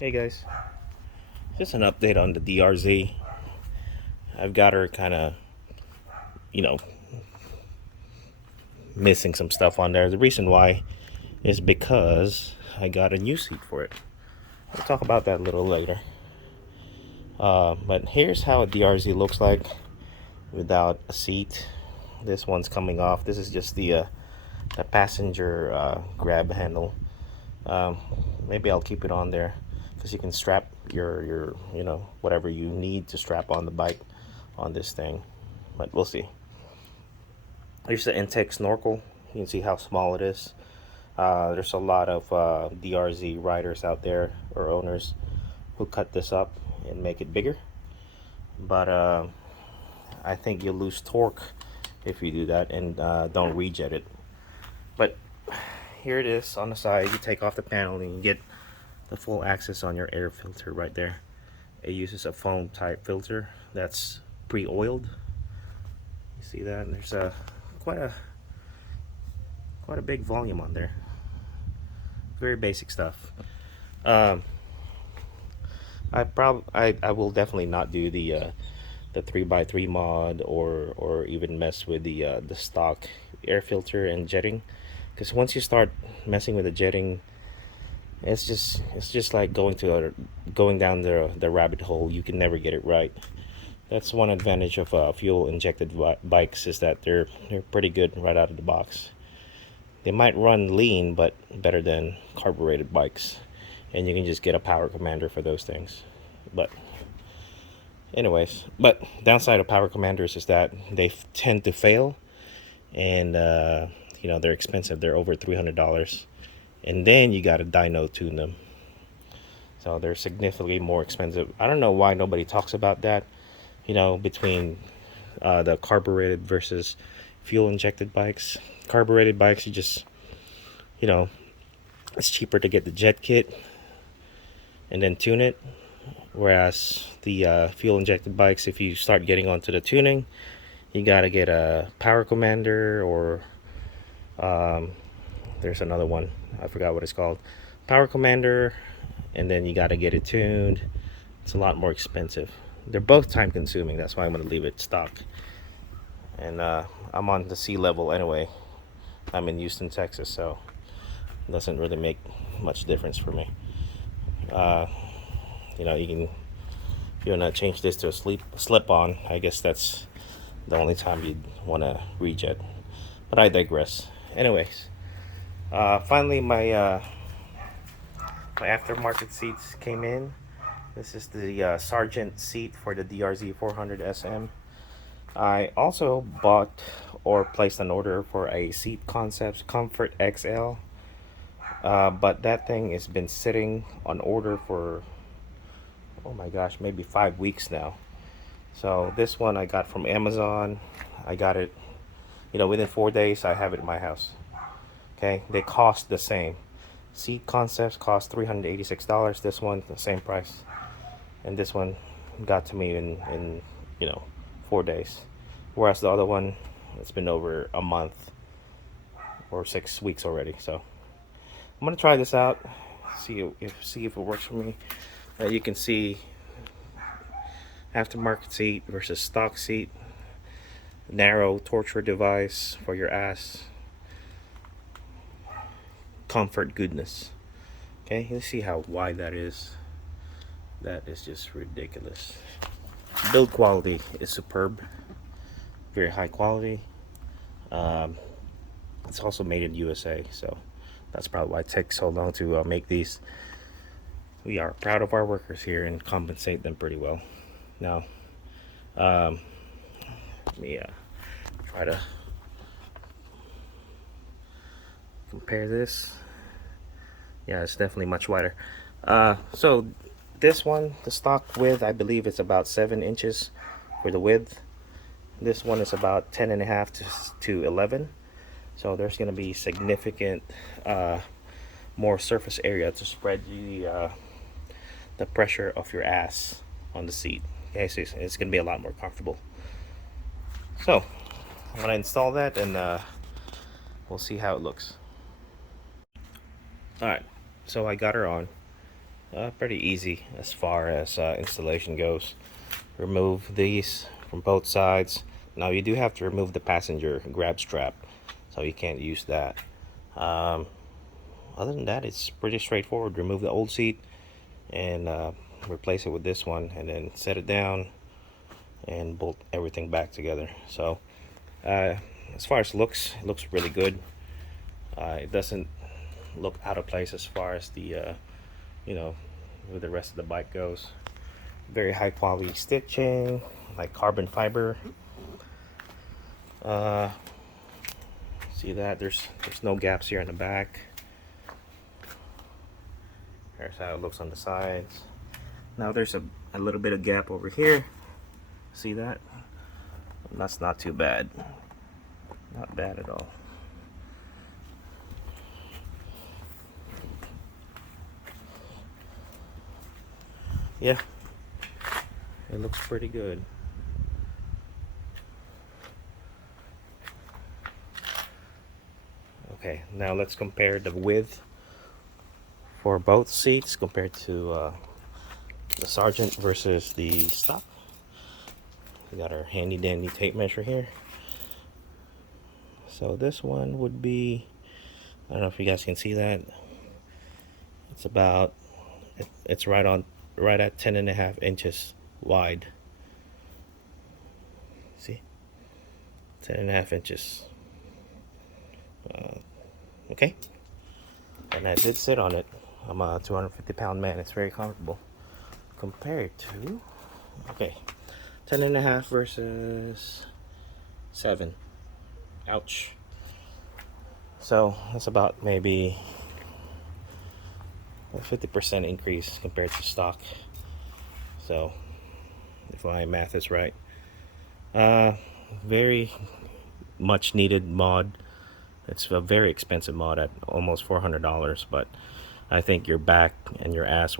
Hey guys, just an update on the DRZ. I've got her kind of, you know, missing some stuff on there. The reason why is because I got a new seat for it. We'll talk about that a little later. But here's how a DRZ looks like without a seat. This one's coming off. This is just the passenger grab handle. Um, Maybe I'll keep it on there because you can strap your whatever you need to strap on the bike on this thing, but we'll see. Here's the intake snorkel. You can see how small it is. There's a lot of DRZ riders out there or owners who cut this up and make it bigger, but I think you'll lose torque if you do that and don't rejet it. But here it is on the side. You take off the panel and you get the full access on your air filter right there. It uses a foam type filter that's pre-oiled. You see that? And there's quite a big volume on there. Very basic stuff. Um, I will definitely not do the 3x3 mod or even mess with the stock air filter and jetting, because once you start messing with the jetting, it's just like going down the rabbit hole. You can never get it right. That's one advantage of fuel injected bikes, is that they're pretty good right out of the box. They might run lean, but better than carbureted bikes, and you can just get a power commander for those things. But anyways, but downside of power commanders is that they tend to fail, and they're expensive. They're over $300, and then you got to dyno tune them, so they're significantly more expensive. I don't know why nobody talks about that, between the carbureted versus fuel injected bikes. Carbureted bikes, you just, it's cheaper to get the jet kit and then tune it, whereas the fuel injected bikes, if you start getting onto the tuning, you got to get a power commander, or there's another one, I forgot what it's called, power commander, and then you got to get it tuned. It's a lot more expensive. They're both time consuming. That's why I'm going to leave it stock. And I'm on the sea level anyway. I'm in Houston, Texas, so it doesn't really make much difference for me. You can, if you want to change this to a slip on, I guess that's the only time you'd want to rejet. But I digress. Anyways, finally my aftermarket seats came in. This is the Sargent seat for the DRZ400SM. I also bought or placed an order for a Seat Concepts Comfort XL, but that thing has been sitting on order for, oh my gosh, maybe 5 weeks now. So this one I got from Amazon. I got it, within 4 days I have it in my house. Okay, they cost the same. Seat Concepts cost $386. This one the same price, and this one got to me in 4 days, whereas the other one, it's been over a month or 6 weeks already. So I'm gonna try this out, see if it works for me. You can see aftermarket seat versus stock seat, narrow torture device for your ass, comfort goodness. Okay, let's see how wide that is. That is just ridiculous. Build quality is superb, very high quality. It's also made in USA, so that's probably why it takes so long to make these. We are proud of our workers here and compensate them pretty well. Now, let me try to compare this. Yeah, it's definitely much wider. So this one, the stock width, I believe it's about 7 inches for the width. This one is about 10.5 to 11. So there's going to be significant more surface area to spread the pressure of your ass on the seat. Okay, so it's going to be a lot more comfortable. So I'm going to install that, and we'll see how it looks. All right, so I got her on. Pretty easy as far as installation goes. Remove these from both sides. Now you do have to remove the passenger grab strap, so you can't use that. Um, Other than that, it's pretty straightforward. Remove the old seat and replace it with this one, and then set it down and bolt everything back together. So as far as looks, it looks really good. It doesn't look out of place as far as the you know, where the rest of the bike goes. Very high quality stitching, like carbon fiber. See that there's no gaps here in the back. Here's how it looks on the sides. Now there's a little bit of gap over here. See that? That's not too bad. Not bad at all. Yeah, it looks pretty good. Okay, now let's compare the width for both seats compared to the Sargent versus the stock. We got our handy dandy tape measure here. So this one would be, I don't know if you guys can see that. It's about, it's right at 10.5 inches wide. See, 10.5 inches. Okay, and I did sit on it. I'm a 250-pound man. It's very comfortable compared to, okay, 10.5 versus 7. Ouch. So that's about maybe a 50% increase compared to stock. So if my math is right, very much needed mod. It's a very expensive mod at almost $400, but I think your back and your ass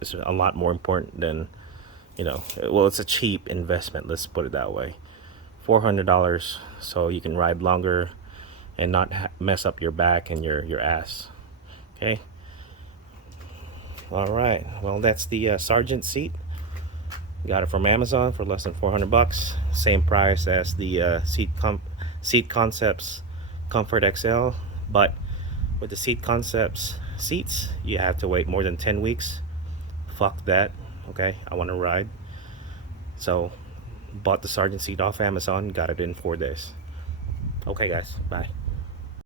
is a lot more important than, you know, well, it's a cheap investment, let's put it that way. $400 so you can ride longer and not mess up your back and your ass. Okay, all right, well, that's the Sargent seat. Got it from Amazon for less than 400 bucks. Same price as the Seat Concepts Comfort XL, but with the Seat Concepts seats, you have to wait more than 10 weeks. Fuck that. Okay, I want to ride. So bought the Sargent seat off Amazon, got it in 4 days. Okay guys, bye.